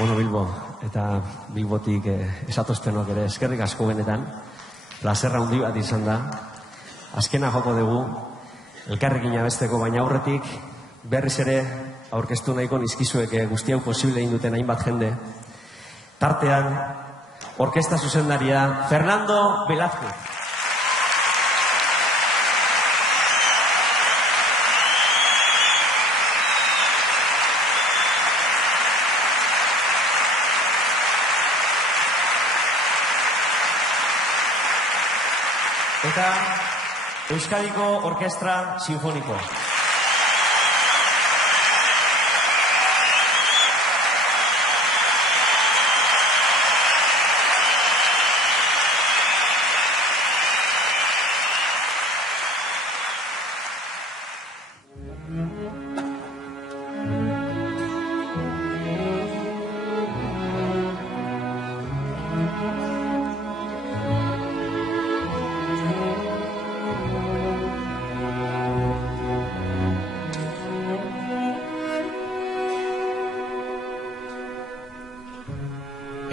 Bueno, Bilbo, eta Bilbotik esatozpenok ere eskerrik asko benetan. Plazerra handi bat izan da. Azkena joko dugu, elkarrekin abesteko, baina aurretik berriz ere aurkeztu nahiko nizkizuek guzti hau posible egin duten hainbat jende. Tartean, orkesta zuzendaria Fernando Velázquez. Eta Euskadiko Orkestra Sinfoniko.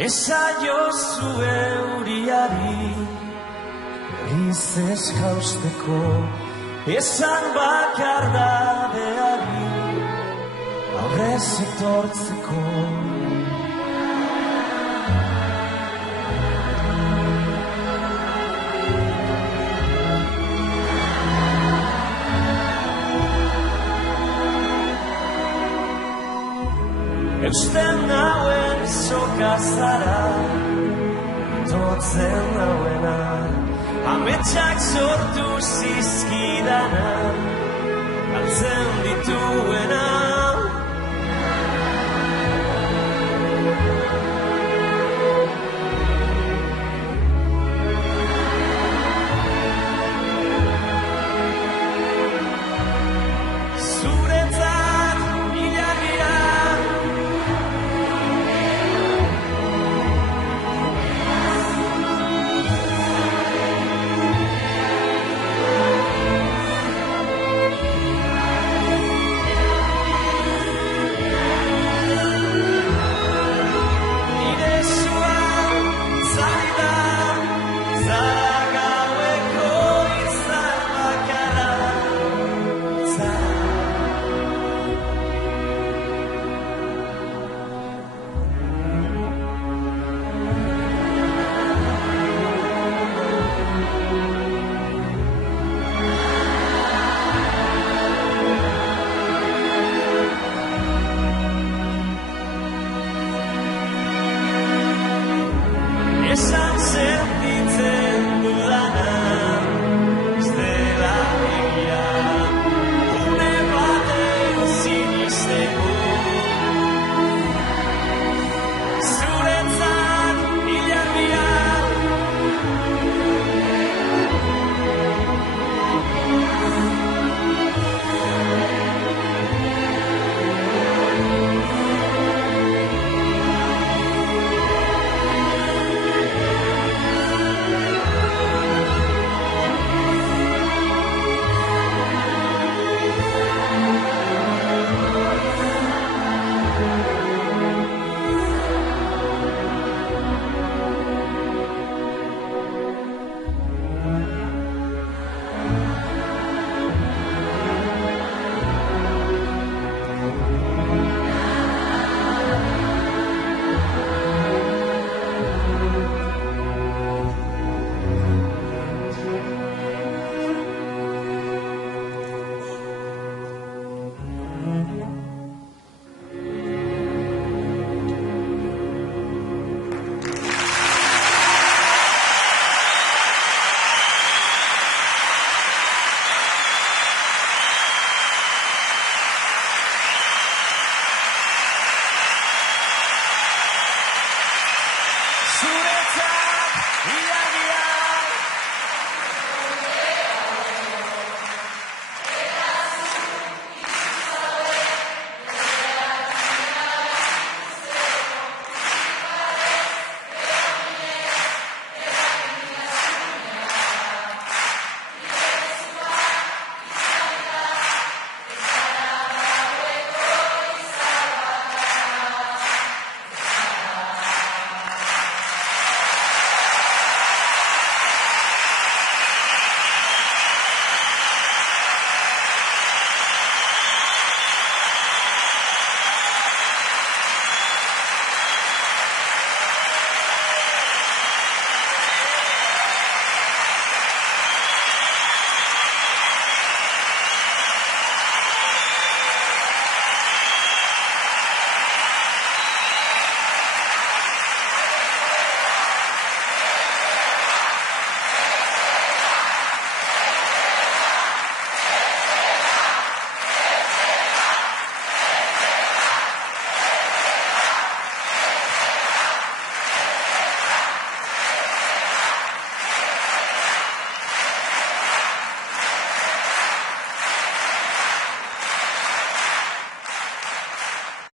Esaiozu euriari berriz ez jausteko, esan bakardadeari aurrez etortzeko. Eusten nauen soka zara, totzen nauena, ametsak sortu zizkidana, galtzen dituena.